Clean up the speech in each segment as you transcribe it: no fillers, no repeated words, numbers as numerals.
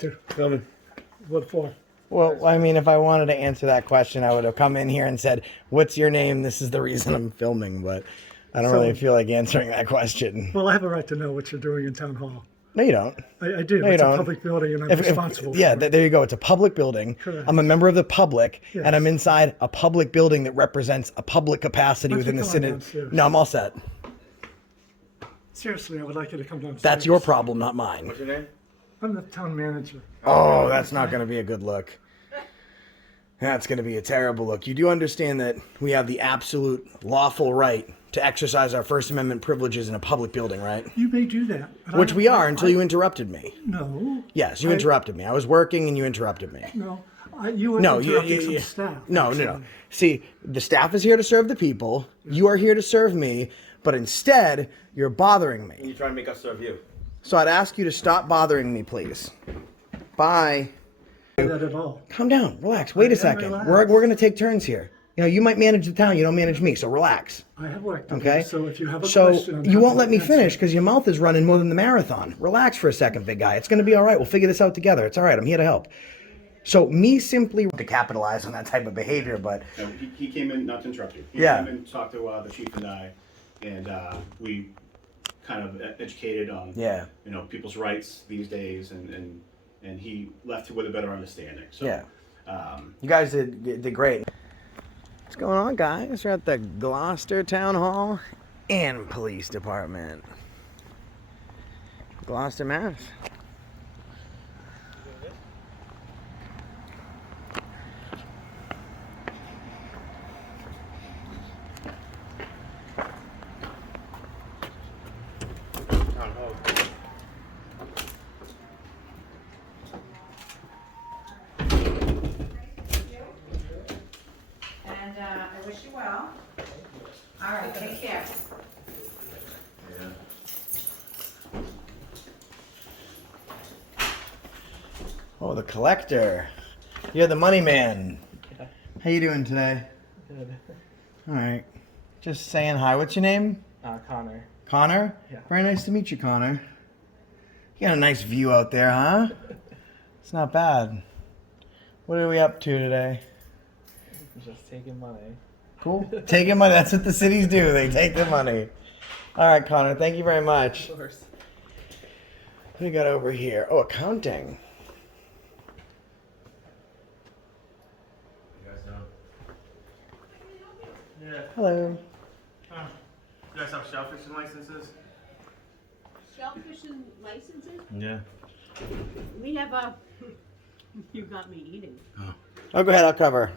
to? Filming. What for? Well, I mean, if I wanted to answer that question, I would have come in here and said, "What's your name? This is the reason I'm filming." But I don't really feel like answering that question. Well, I have a right to know what you're doing in town hall. No, you don't. I do. No, you It's don't. a public building, and I'm responsible yeah, for it. there you go. It's a public building. Correct. I'm a member of the public, Yes. and I'm inside a public building that represents a public capacity Why don't within you the come on city. downstairs? No, I'm all set. Seriously, I would like you to come downstairs. That's your problem, not mine. What's your name? I'm the town manager. Oh, that's not going to be a good look. That's going to be a terrible look. You do understand that we have the absolute lawful right to exercise our First Amendment privileges in a public building, right? You may do that. but Which I- we are I- until you interrupted me. No. Yes, you interrupted me. I was working and you interrupted me. No. You were No, interrupting some staff. No. actually. See, the staff is here to serve the people. You are here to serve me, but instead, you're bothering me. And you trying to make us serve you. So I'd ask you to stop bothering me, please. Bye. Not at all. Calm down. Relax. Wait a second. relaxed. We're going to take turns here. You know, you might manage the town. You don't manage me, so relax. I have work to Okay? do, so if you have a So question... I'm you happy won't to let me answer. finish because your mouth is running more than the marathon. Relax for a second, big guy. It's going to be all right. We'll figure this out together. It's all right. I'm here to help. So me simply to capitalize on that type of behavior, but No, he came in, not to interrupt you. He Yeah. came in, talked to the chief and I, and we kind of educated on Yeah. people's rights these days, and he left with a better understanding. So, yeah, you guys did great. What's going on, guys? We're at the Gloucester Town Hall and Police Department, Gloucester, Mass. And I wish you well. All right, take care. Oh, the collector. You're the money man. Yeah. How you doing today? Good. All right. Just saying hi. What's your name? Connor. Connor? Yeah. Very nice to meet you, Connor. You got a nice view out there, huh? It's not bad. What are we up to today? Just taking money. Cool. Taking money. That's what the cities do. They take the money. All right, Connor. Thank you very much. Of course. What do we got over here? Oh, accounting. You guys know. Yeah. Hello. You guys have shellfishing licenses? Shellfishing licenses? Yeah. We have a, you got me eating. Oh, go ahead. I'll cover.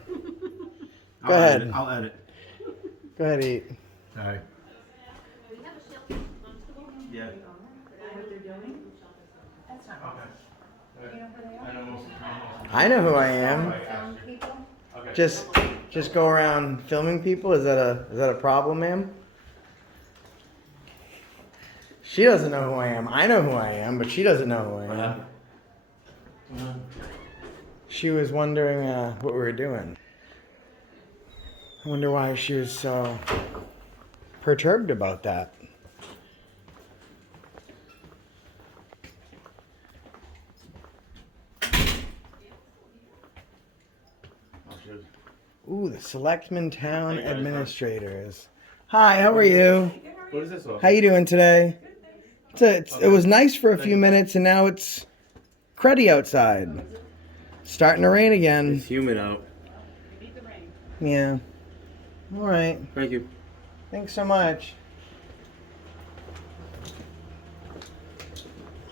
Go ahead. I'll edit. Go ahead, eat. All right. We have a shellfish constable. Yeah. What they're doing? That's not. Okay. You know who they are? I know most of the I know who I am. Some people? Okay. Just go around filming people. Is that a problem, ma'am? She doesn't know who I am. I know who I am, but she doesn't know who I am. She was wondering what we were doing. I wonder why she was so perturbed about that. Ooh, the Selectman Town Hey, guys. Administrators. Hi, how are you? What is this all? How you doing today? It was nice for a few minutes, and now it's cruddy outside. It's starting to rain again. It's humid out. Yeah. All right. Thank you. Thanks so much.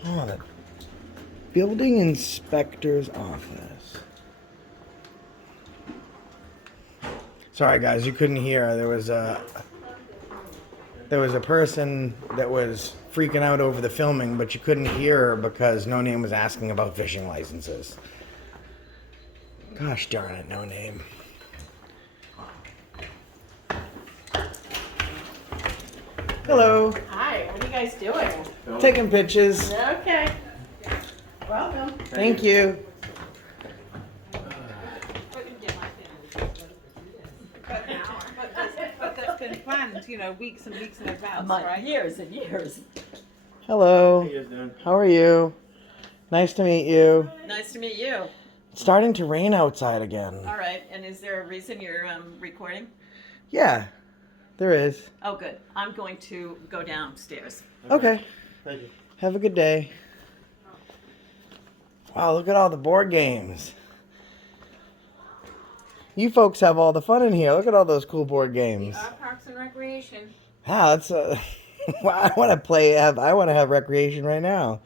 Oh, the building inspector's office. Sorry, guys, you couldn't hear. There was a person that was freaking out over the filming, but you couldn't hear her because No Name was asking about fishing licenses. Gosh darn it, No Name. Hello. Hi, what are you guys doing? Taking pictures. Okay. Welcome. Thank you. But that's been planned, weeks and weeks in advance, right? Years and years. Hello. How you guys doing? How are you? Nice to meet you. Nice to meet you. It's starting to rain outside again. All right, and is there a reason you're recording? Yeah, there is. Oh, good. I'm going to go downstairs. Okay. Thank you. Have a good day. Wow, look at all the board games. You folks have all the fun in here. Look at all those cool board games. Parks and Recreation. Ah, that's I want to play. I want to have recreation right now.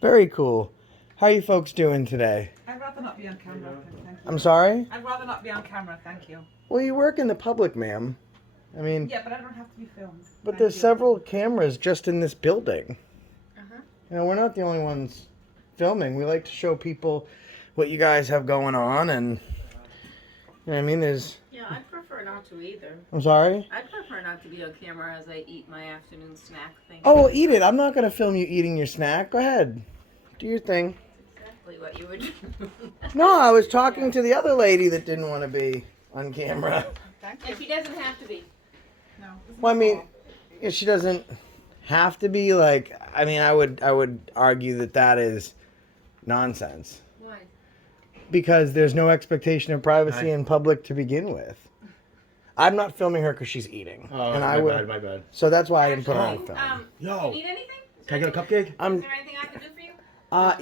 Very cool. How are you folks doing today? I'd rather not be on camera. Thank you. I'm sorry. I'd rather not be on camera. Thank you. Well, you work in the public, ma'am. I mean, Yeah, but I don't have to be filmed. but Thank there's you. several cameras just in this building. Uh-huh. You know, we're not the only ones filming. We like to show people what you guys have going on, and you know what I mean. There's. Yeah, I'd prefer not to either. I'm sorry. I'd prefer not to be on camera as I eat my afternoon snack thing. Oh, well, eat it. I'm not gonna film you eating your snack. Go ahead, do your thing. Exactly what you would do. No, I was talking to the other lady that didn't want to be on camera. And she doesn't have to be. No. it's Well, I not mean, all. if she doesn't have to be, like, I mean, I would argue that is nonsense Why? because there's no expectation of privacy Hi. in public to begin with. I'm not filming her because she's eating, Oh, and my I would. bad, my bad. So that's why I didn't put her on Actually, film. Yo. Do you need anything? Can I get a cupcake? Is I'm. there anything I can do for you?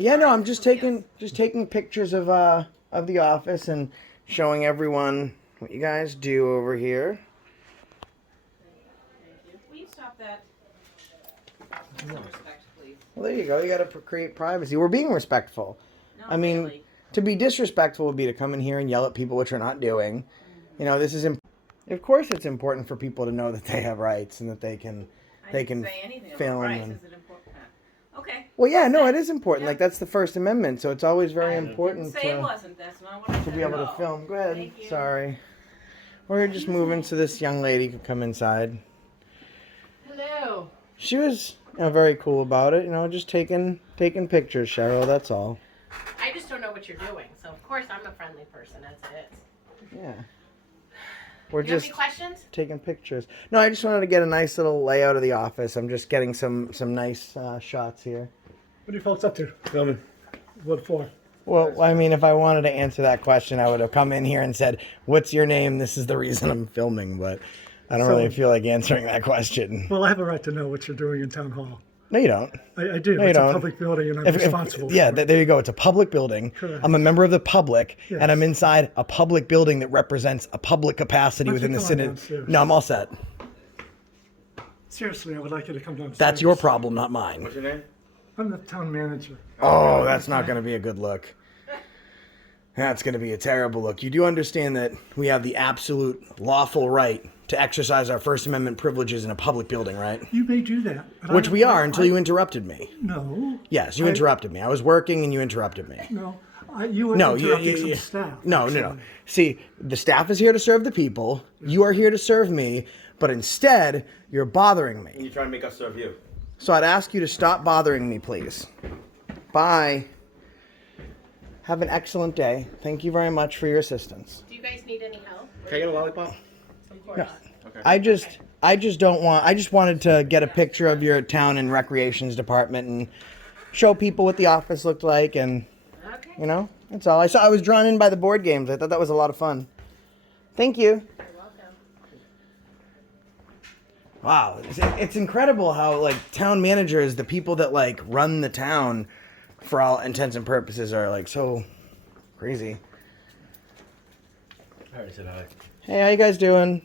Yeah, no, I'm just taking pictures of the office and showing everyone what you guys do over here. Will you stop that? Some respect, please. Well, there you go. You got to create privacy. We're being respectful. No, I mean, really. to be disrespectful would be to come in here and yell at people, which we're not doing. You know, this is. Of course, it's important for people to know that they have rights and that they can. I They didn't can say anything about film rights. and- Is it important? Okay. Well, yeah, no, it is important. Yeah. Like that's the First Amendment, so it's always very I important didn't say it to wasn't. That's not what I said. be able at to all. film. Go ahead. Thank you. Sorry. We're just moving so this young lady could come inside. Hello. She was, very cool about it. You know, just taking pictures, Cheryl. That's all. I just don't know what you're doing, so of course I'm a friendly person. That's it. Yeah. We're You have just any questions? taking pictures. No, I just wanted to get a nice little layout of the office. I'm just getting some nice shots here. What are you folks up to? Filming. What for? Well, I mean, if I wanted to answer that question, I would have come in here and said, "What's your name? This is the reason I'm filming." But I don't So- really feel like answering that question. Well, I have a right to know what you're doing in town hall. No, you don't. I do. No, you It's don't. a public building, and I'm If- responsible. yeah, for it. there you go. It's a public building. Correct. I'm a member of the public, Yes. and I'm inside a public building that represents a public capacity Why don't within you the come on city. downstairs? No, I'm all set. Seriously, I would like you to come downstairs. That's your problem, not mine. What's your name? I'm the town manager. Oh, that's not going to be a good look. That's going to be a terrible look. You do understand that we have the absolute lawful right to exercise our First Amendment privileges in a public building, right? You may do that. but Which I- we are I- until you interrupted me. No. Yes, you interrupted me. I was working and you interrupted me. No. You were No, interrupting some staff. No. actually. See, the staff is here to serve the people. You are here to serve me, but instead, you're bothering me. You're trying to make us serve you. So I'd ask you to stop bothering me, please. Bye. Have an excellent day. Thank you very much for your assistance. Do you guys need any help? Can I get a lollipop? Of course. No. I just don't want. I just wanted to get a picture of your town and recreations department and show people what the office looked like, and Okay. you know, that's all. I was drawn in by the board games. I thought that was a lot of fun. Thank you. You're welcome. Wow, it's incredible how like town managers, the people that like run the town, for all intents and purposes, are like so crazy. I already said hi. Hey, how you guys doing?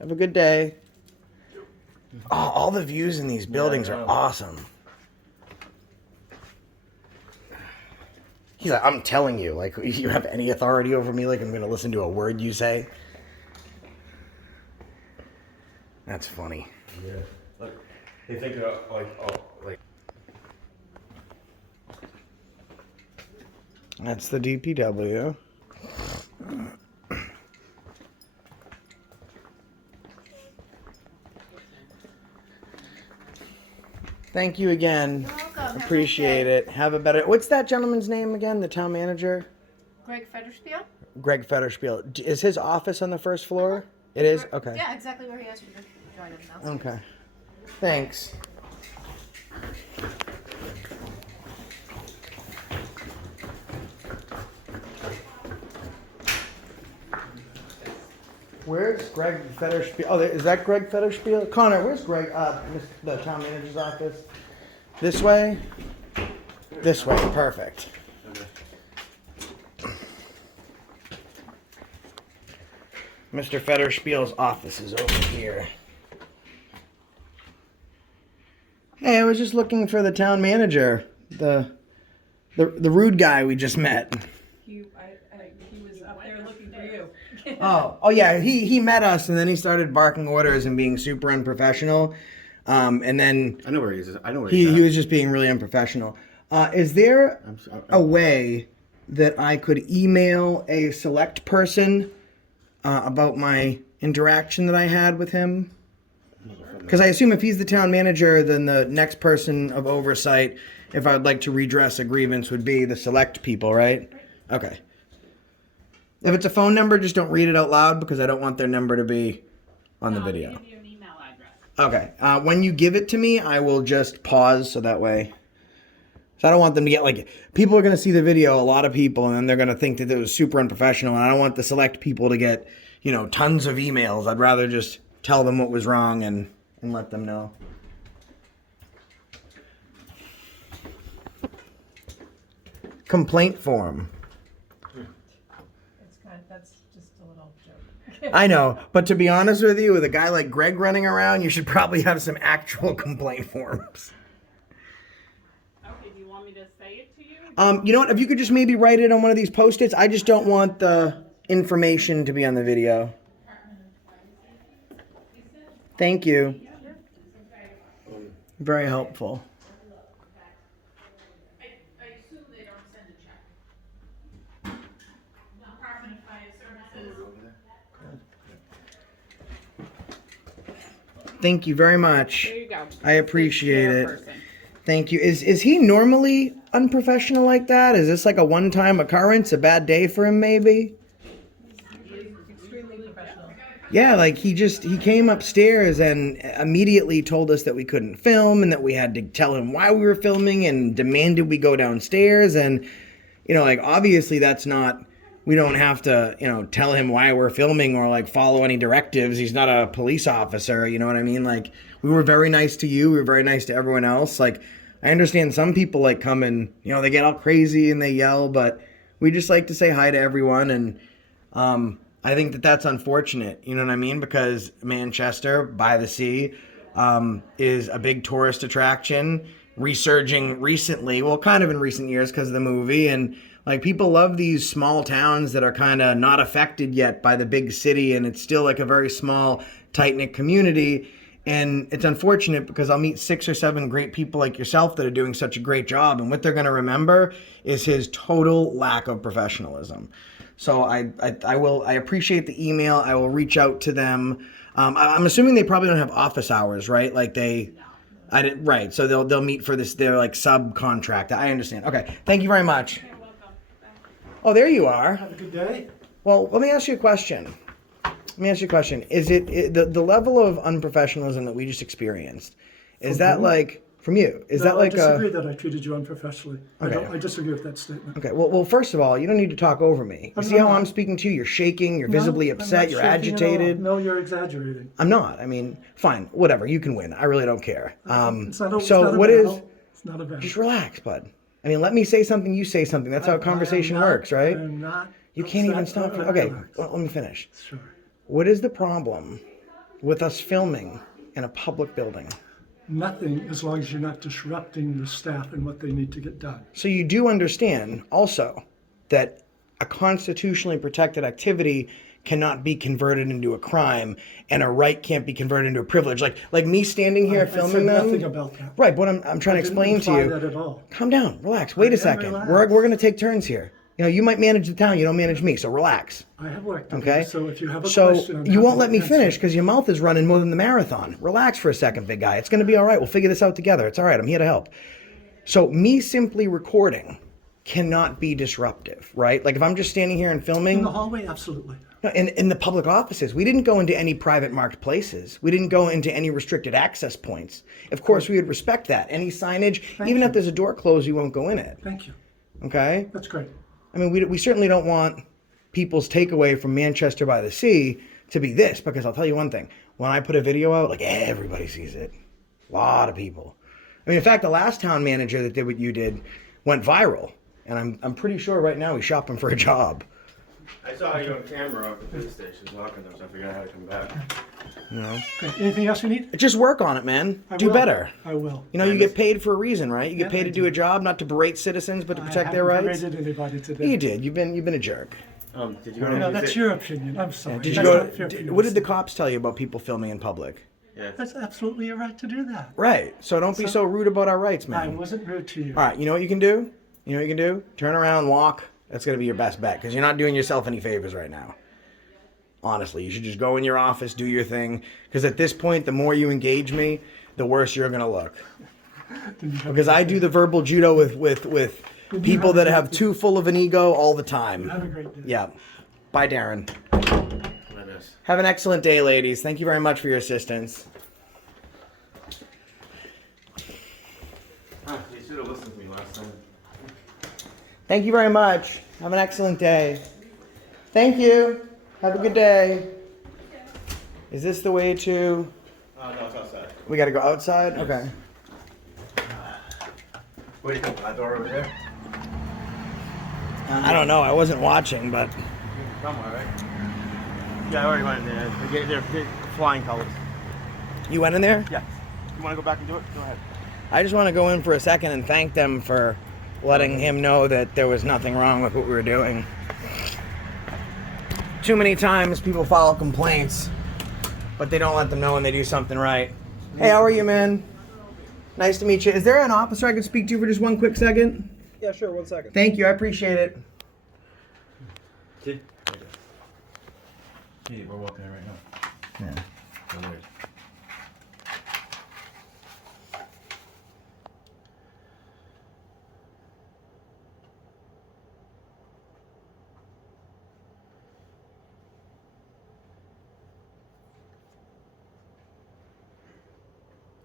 Have a good day. Oh, all the views in these buildings are awesome. He's like, I'm telling you, like, you have any authority over me? Like, I'm gonna listen to a word you say? That's funny. Yeah. Look, they think like. That's the DPW. Thank you again. You're welcome. Have a nice Appreciate day. it. Have a better. What's that gentleman's name again? The town manager? Greg Federspiel? Greg Federspiel. Is his office on the first floor? It is? Okay. Yeah, exactly where he asked you to join him now. Okay. Thanks. Where's Greg Fetterspiel? Oh, is that Greg Fetterspiel? Connor, where's Greg? The town manager's office. This way. This way. Perfect. Mr. Fetterspiel's office is over here. Hey, I was just looking for the town manager, the rude guy we just met. He was up there looking for you. Oh yeah, he met us and then he started barking orders and being super unprofessional. And then I know where he is. I know where he was just being really unprofessional. Is there a way that I could email a select person about my interaction that I had with him? Because I assume if he's the town manager, then the next person of oversight, if I would like to redress a grievance, would be the select people, right? Okay. If it's a phone number, just don't read it out loud because I don't want their number to be on the video. I'll give you an email address. Okay. When you give it to me, I will just pause so that way. So I don't want them to get like, people are going to see the video, a lot of people, and then they're going to think that it was super unprofessional. And I don't want the select people to get, tons of emails. I'd rather just tell them what was wrong and let them know. Complaint form. That's just a little joke. I know, but to be honest with you, with a guy like Greg running around, you should probably have some actual complaint forms. Okay, do you want me to say it to you? You know what? If you could just maybe write it on one of these Post-its, I just don't want the information to be on the video. Thank you. Very helpful. I assume they don't send a check. Department of Fire Services. Thank you very much. There you go. I appreciate it. Chairperson. Thank you. Is he normally unprofessional like that? Is this like a one-time occurrence, a bad day for him maybe? Extremely professional. Yeah, like he came upstairs and immediately told us that we couldn't film and that we had to tell him why we were filming and demanded we go downstairs. And, obviously that's not, we don't have to, tell him why we're filming or like follow any directives. He's not a police officer, you know what I mean? Like, we were very nice to you. We were very nice to everyone else. Like, I understand some people like come and, they get all crazy and they yell, but we just like to say hi to everyone. And, I think that that's unfortunate, you know what I mean? Because Manchester by the sea is a big tourist attraction, resurging recently, well, kind of in recent years because of the movie. And like people love these small towns that are kind of not affected yet by the big city. And it's still like a very small, tight-knit community. And it's unfortunate because I'll meet 6 or 7 great people like yourself that are doing such a great job. And what they're going to remember is his total lack of professionalism. So I appreciate the email. I will reach out to them. I'm assuming they probably don't have office hours, right? Like right. So they'll meet for this. They're like subcontract. I understand. Okay. Thank you very much. You're welcome. Oh, there you are. Have a good day. Well, let me ask you a question. Is it the level of unprofessionalism that we just experienced? Is that like from you? Is that like I disagree that I treated you unprofessionally. Okay. I disagree with that statement. Okay, well, first of all, you don't need to talk over me. You see how I'm speaking to you? You're shaking, you're visibly I'm upset, not you're shaking at all. agitated. No, you're exaggerating. I'm not. I mean, fine, whatever, you can win. I really don't care. It's not a, it's so not a what battle. is, It's not a battle. just relax, bud. I mean, let me say something, you say something. That's how a conversation works, right? I'm not. You can't even stop. Okay, Relax. well, let me finish. Sure. What is the problem with us filming in a public building? Nothing, as long as you're not disrupting the staff and what they need to get done. So you do understand also that a constitutionally protected activity cannot be converted into a crime and a right can't be converted into a privilege. Like me standing here I filming said them. nothing about that. Right, but I'm trying to explain to I you. didn't imply that at all. Calm down, relax. Wait a am second. relaxed. We're going to take turns here. You might manage the town, you don't manage me, so relax. I have worked on Okay? it, so if you have a So question, I'm you happy won't let to me answer. finish because your mouth is running more than the marathon. Relax for a second, big guy. It's going to be all right. We'll figure this out together. It's all right. I'm here to help. So me simply recording cannot be disruptive, right? Like if I'm just standing here and In filming. the hallway, absolutely. No, in the public offices, we didn't go into any private marked places. We didn't go into any restricted access points. Of course, we would respect that. Any signage, even you. if there's a door closed, you won't go in it. Thank you. Okay? That's great. I mean, we certainly don't want people's takeaway from Manchester by the Sea to be this, because I'll tell you one thing. When I put a video out, like everybody sees it. A lot of people. I mean, in fact, the last town manager that did what you did went viral. And I'm pretty sure right now he's shopping for a job. I saw you on camera at the police station locking them, so I figured I had to come back. You know? Okay, anything else you need? Just work on it, man. I Do will. better. I will. You know, you get paid for a reason, right? You get Yeah, paid I to do do. a job, not to berate citizens, but to protect their I rights. haven't berated anybody today. You did. You've been a jerk. Did you go No, to that's your opinion. I'm sorry. Did you That's go? not fair for you to What did the say. cops tell you about people filming in public? Yeah. That's absolutely your right to do that. Right. So don't be so rude about our rights, I man. wasn't rude to you. All right. You know what you can do? You know what you can do? Turn around, walk. That's gonna be your best bet because you're not doing yourself any favors right now. Honestly, you should just go in your office, do your thing. Because at this point, the more you engage me, the worse you're gonna look. Because I do the verbal judo with people that have too full of an ego all the time. Have a great day. Yeah. Bye, Darren. Like this. Have an excellent day, ladies. Thank you very much for your assistance. Ah, you should have listened to me last time. Thank you very much. Have an excellent day. Thank you. Have a good day. Is this the way to... No, it's outside. We gotta go outside? Okay. Where do you come from? That door over there? I don't know. I wasn't watching, but... Somewhere, right? Yeah, I already went in there. They're flying colors. You went in there? Yes. You want to go back and do it? Go ahead. I just want to go in for a second and thank them for letting him know that there was nothing wrong with what we were doing. Too many times people file complaints, but they don't let them know when they do something right. Hey, how are you, man? Nice to meet you. Is there an officer I could speak to for just one quick second? Yeah, sure. 1 second. Thank you. I appreciate it. See? Hey, we're walking right now. Yeah. No worries.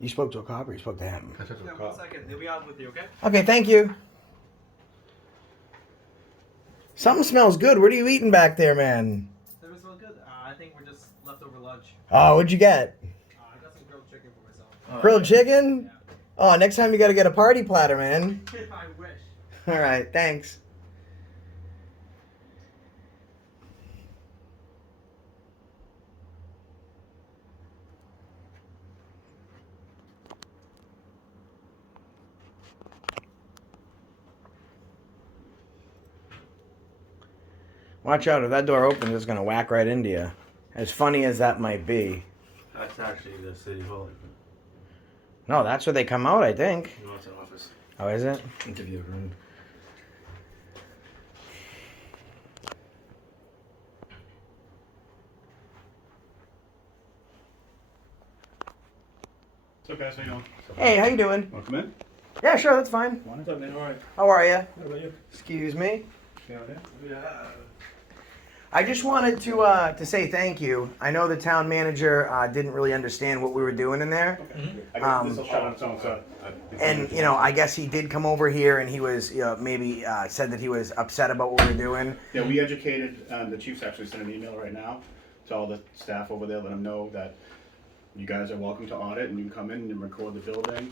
You spoke to a cop or you spoke to him? I took a Yeah, call. 1 second. They'll be out with you, okay? Okay, thank you. Something smells good. What are you eating back there, man? That was so good. I think we're just leftover lunch. Oh, what'd you get? I got some grilled chicken for myself. Grilled chicken? Oh, next time you gotta get a party platter, man. I wish. All right, thanks. Watch out, if that door opens, it's gonna whack right into you. As funny as that might be. That's actually the city hall. No, that's where they come out, I think. No, it's an office. Oh, is it? Interview room. It's okay, so you know. Hey, how you doing? Want to come in? Yeah, sure, that's fine. What's up, man? All right. How are you? What about you? Excuse me. Yeah. I just wanted to say thank you. I know the town manager didn't really understand what we were doing in there. I guess this will shut on its own, so. And, you know, I guess he did come over here and he was, you know, maybe said that he was upset about what we were doing. Yeah, we educated, the chief's actually sent an email right now to all the staff over there, let them know that you guys are welcome to audit and you can come in and record the building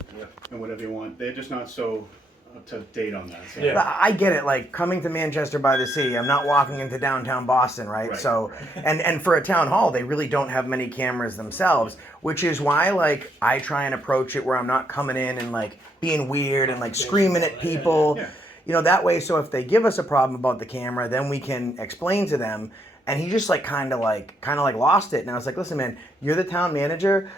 and whatever you want. They're just not so up to date on that. So. But I get it, like coming to Manchester by the Sea, I'm not walking into downtown Boston, right? Right, So, and for a town hall, they really don't have many cameras themselves, which is why like I try and approach it where I'm not coming in and like being weird and like screaming at people, Yeah. you know, that way. So if they give us a problem about the camera, then we can explain to them. And he just like kind of like lost it. And I was like, listen, man, you're the town manager.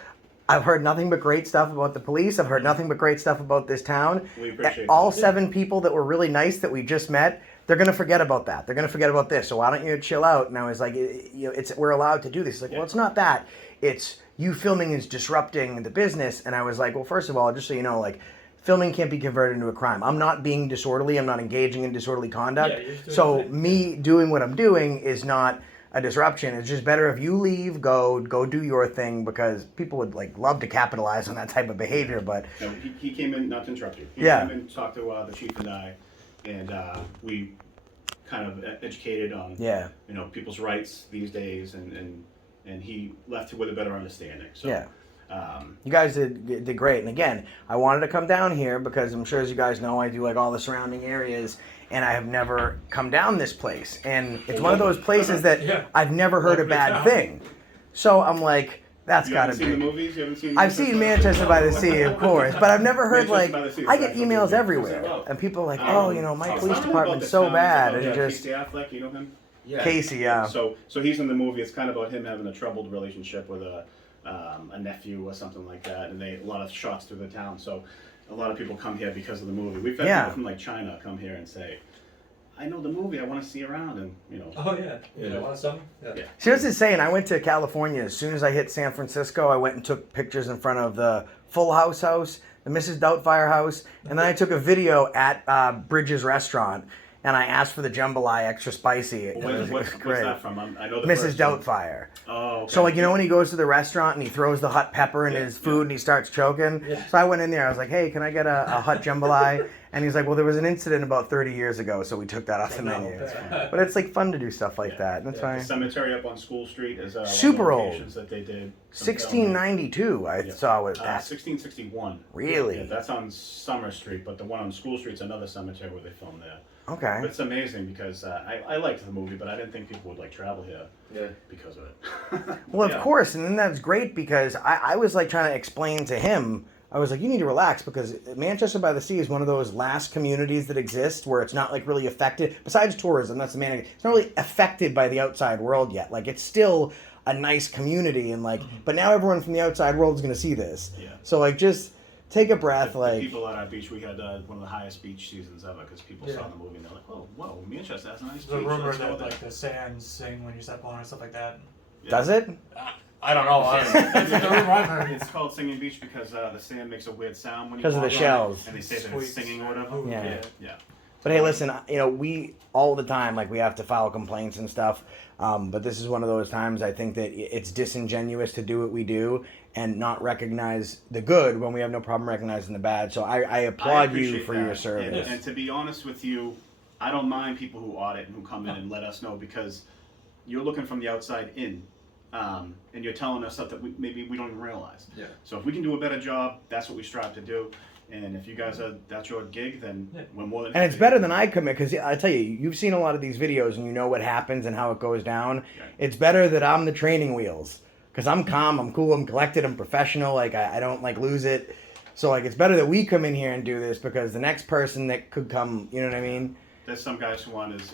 I've heard nothing but great stuff about the police. I've heard nothing but great stuff about this town. We appreciate All that. 7 people that were really nice that we just met, they're gonna forget about that. They're gonna forget about this. So why don't you chill out? And I was like, you know, we're allowed to do this. He's like, well, it's not that. It's you filming is disrupting the business. And I was like, well, first of all, just so you know, like, filming can't be converted into a crime. I'm not being disorderly. I'm not engaging in disorderly conduct. So me doing what I'm doing is not a disruption. It's just better if you leave, go do your thing, because people would like love to capitalize on that type of behavior. But No, he came in, not to interrupt you. He Yeah. came in, talked to the chief and I, and we kind of educated on yeah, you know people's rights these days, and and he left with a better understanding. So, Yeah. You guys did great. And again, I wanted to come down here because I'm sure, as you guys know, I do like all the surrounding areas, and I have never come down this place. And it's one of those places that Yeah. I've never heard a bad thing. So I'm like, that's you got to haven't seen the be. movies? You haven't seen I've seen Manchester by the Sea, of course, but I've never heard Manchester like, by the Sea is I get actually emails really everywhere, well. and people are like, oh, you know, my It's police not really department's about the so town, it's bad, about, and just, Casey Affleck, you know him? Casey, yeah. So he's in the movie. It's kind of about him having a troubled relationship with a nephew or something like that, and a lot of shots through the town. So a lot of people come here because of the movie. We've had people from like China come here and say, I know the movie, I want to see around, and you know. Oh yeah. You want something? Yeah. See, what's it saying? I went to California. As soon as I hit San Francisco, I went and took pictures in front of the Full House house, the Mrs. Doubtfire house, and then I took a video at Bridges Restaurant, and I asked for the jambalaya extra spicy. It was What's great. that from? I know the Mrs. first one. Doubtfire. Oh, okay. So, like, you know when he goes to the restaurant and he throws the hot pepper in his food and he starts choking? Yeah. So I went in there. I was like, hey, can I get a hot jambalaya? And he's like, well, there was an incident about 30 years ago, so we took that off the menu. But it's, like, fun to do stuff like that. That's The fine. cemetery up on School Street is one of the Super old. locations that they did. some filming. 1692, I saw it. That. 1661. Really? Yeah, that's on Summer Street, but the one on School Street's another cemetery where they filmed there. Okay. But it's amazing because I liked the movie, but I didn't think people would like travel here because of it. Well, of Yeah. course, and then that's great because I was like trying to explain to him. I was like, you need to relax because Manchester by the Sea is one of those last communities that exist where it's not like really affected. Besides tourism, that's the main. It's not really affected by the outside world yet. Like it's still a nice community, and like, but now everyone from the outside world is going to see this. Yeah. So like, just take a breath. The Like people at our beach, we had one of the highest beach seasons ever because people saw the movie and they're like, "Oh, whoa, Manchester has a nice The beach." rumor Let's go that there." like the sands sing when you step on it and stuff like that. Yeah. does it? I don't know. That's the rumor I've heard. It's called Singing Beach because the sand makes a weird sound when you Because of the walk on it, shells. and they say that it's Squeaks. singing or whatever. Yeah. Yeah. But hey, listen, you know, we all the time, like, we have to file complaints and stuff. But this is one of those times I think that it's disingenuous to do what we do and not recognize the good when we have no problem recognizing the bad. So I applaud you appreciate for that. your service. And to be honest with you, I don't mind people who audit and who come in and let us know because you're looking from the outside in. And you're telling us stuff that maybe we don't even realize. Yeah. So if we can do a better job, that's what we strive to do. And if you guys that's your gig, then we're more than And it's happy. better than I commit because I tell you, you've seen a lot of these videos and you know what happens and how it goes down. Yeah. It's better that I'm the training wheels because I'm calm, I'm cool, I'm collected, I'm professional. Like I don't like lose it. So like it's better that we come in here and do this because the next person that could come, you know what I mean? There's some guys who aren't as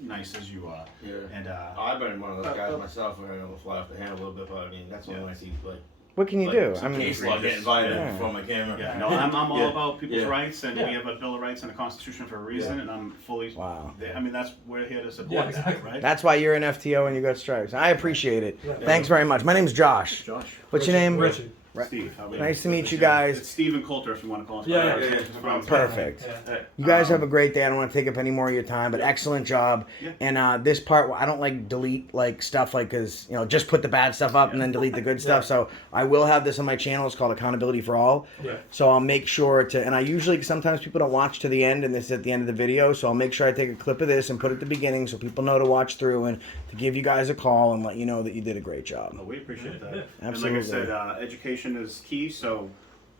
nice as you are. Yeah. And I've been one of those guys myself where I'm gonna fly off the handle a little bit, but I mean that's only when I see like What can you do? I some mean, case law getting violated Yeah. before my camera. yeah, no, I'm all Yeah. about people's Yeah. rights, and Yeah. we have a Bill of Rights and a Constitution for a reason, and I'm fully. Wow. I mean, we're here to support Yeah, exactly. that, right? That's why you're an FTO and you got stripes. I appreciate it. Thanks very much. My name's Josh. Josh. What's your name? Richie. Steve. How are you? Nice to meet you guys. It's Stephen Coulter if you want to call us. Yeah, by yeah, that. yeah, no problem. Perfect. Yeah. You guys have a great day. I don't want to take up any more of your time, but excellent job. Yeah. And this part, I don't like delete like stuff like because just put the bad stuff up and then delete the good stuff. So I will have this on my channel. It's called Accountability for All. Yeah. So I'll make sure to, and I usually sometimes people don't watch to the end, and this is at the end of the video. So I'll make sure I take a clip of this and put it at the beginning so people know to watch through and to give you guys a call and let you know that you did a great job. We appreciate that. Absolutely. And like I said, education is key. So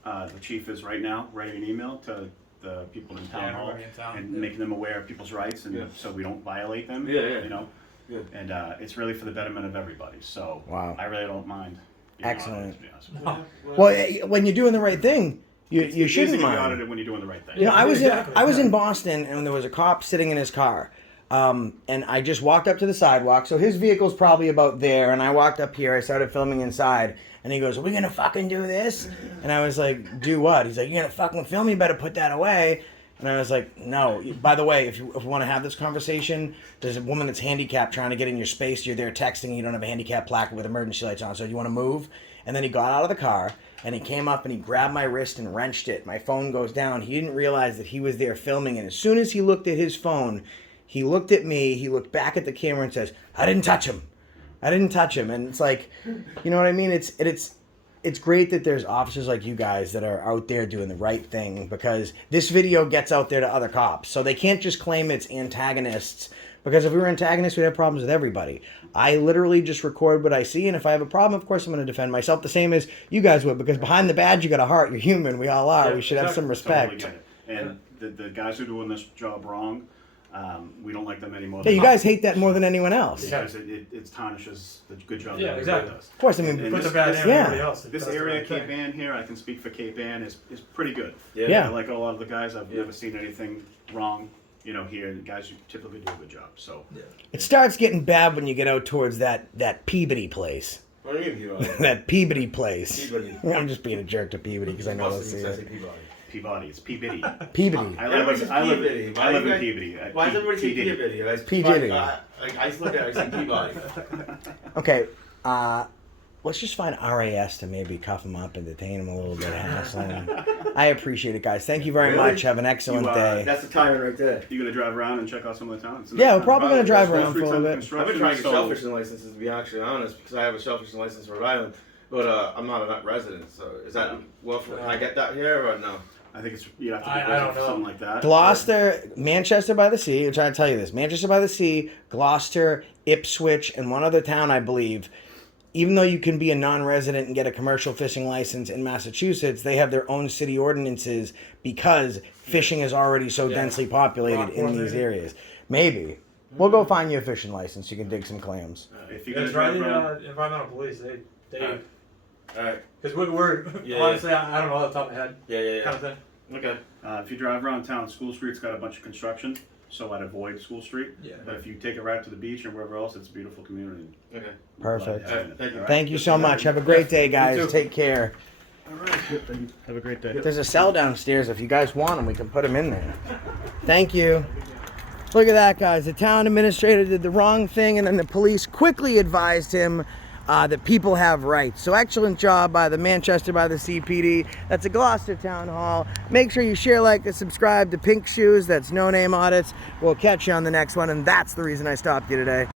the chief is right now writing an email to the people in town hall everybody in town. and making them aware of people's rights, and so we don't violate them. Yeah, yeah. You know, and it's really for the betterment of everybody. So Wow. I really don't mind. being Excellent. audited, to be honest with you. Well, when you're doing the right thing, you It's easy shouldn't to be mind. audited when you're doing the right thing. You know, I was Exactly. in Boston, and there was a cop sitting in his car, and I just walked up to the sidewalk. So his vehicle's probably about there, and I walked up here. I started filming inside, and he goes, "Are we gonna fucking do this?" And I was like, "Do what?" He's like, "You're gonna fucking film? You better put that away." And I was like, "No." By the way, if you want to have this conversation, there's a woman that's handicapped trying to get in your space. You're there texting. You don't have a handicap placard with emergency lights on. So you want to move? And then he got out of the car. And he came up and he grabbed my wrist and wrenched it. My phone goes down. He didn't realize that he was there filming. And as soon as he looked at his phone, he looked at me, he looked back at the camera and says, "I didn't touch him. I didn't touch him." And it's like, you know what I mean? It's great that there's officers like you guys that are out there doing the right thing because this video gets out there to other cops. So they can't just claim it's antagonists Because if we were antagonists, we'd have problems with everybody. I literally just record what I see, and if I have a problem, of course I'm going to defend myself the same as you guys would, because behind the badge you got a heart, you're human, we all are, Yeah, we should have some Totally respect. get it. And the guys who are doing this job wrong, we don't like them anymore. Yeah, you guys hate that more than anyone else. Because it tarnishes the good job Yeah, that exactly. everybody does. Of course, I mean, And Put the this- bad this- name on yeah. everybody else. This That's the area, right Cape thing. Ann here, I can speak for Cape Ann, is pretty good. Yeah. I like a lot of the guys, I've never seen anything wrong, here, the guys who typically do a good job, so. it starts getting bad when you get out towards that Peabody place. What do you mean, That Peabody place. Peabody. I'm just being a jerk to Peabody because I know they'll see it. Peabody, it's Peabody. Peabody. Everybody says Peabody. I live in Why Peabody. Why does everybody say P. Diddy. Peabody? P. Diddy. I just look at it, I say Peabody. Okay, let's just find RAS to maybe cuff him up and detain him a little bit, hassle him. I appreciate it, guys. Thank you very Really? much. Have an excellent You, day. That's the tyrant right there. You gonna drive around and check out some of the towns? Yeah, we're probably going to drive Wall around for a Street's little under bit. I've been trying to get so- shellfishing licenses, to be actually honest, because I have a shellfishing license for Rhode Island, but I'm not a resident, so is that, can I get that here or no? I think it's, you have to I be don't for know. something like that. Gloucester, Manchester by the Sea. I'm trying to tell you this. Manchester by the Sea, Gloucester, Ipswich, and one other town, I believe. Even though you can be a non-resident and get a commercial fishing license in Massachusetts, they have their own city ordinances because fishing is already so densely populated in these areas. Maybe. We'll go find you a fishing license. You can dig some clams. If you're gonna It's drive right around, environmental police. They Alright. because we're Yeah, honestly I don't know off the top of my head Yeah. kind of thing. Okay. if you drive around town, School Street's got a bunch of construction, so I'd avoid School Street. Yeah. But if you take a ride to the beach or wherever else, it's a beautiful community. Okay. Perfect. Alright, thank you. Thank you so much. Have a great day, guys. too. Take care. Have a great day. There's a cell downstairs. If you guys want them, we can put them in there. Thank you. Look at that, guys. The town administrator did the wrong thing, and then the police quickly advised him that people have rights. So excellent job by the Manchester by the CPD. That's a Gloucester Town Hall. Make sure you share, like, and subscribe to Pink Shoes. That's No Name Audits. We'll catch you on the next one, and that's the reason I stopped you today.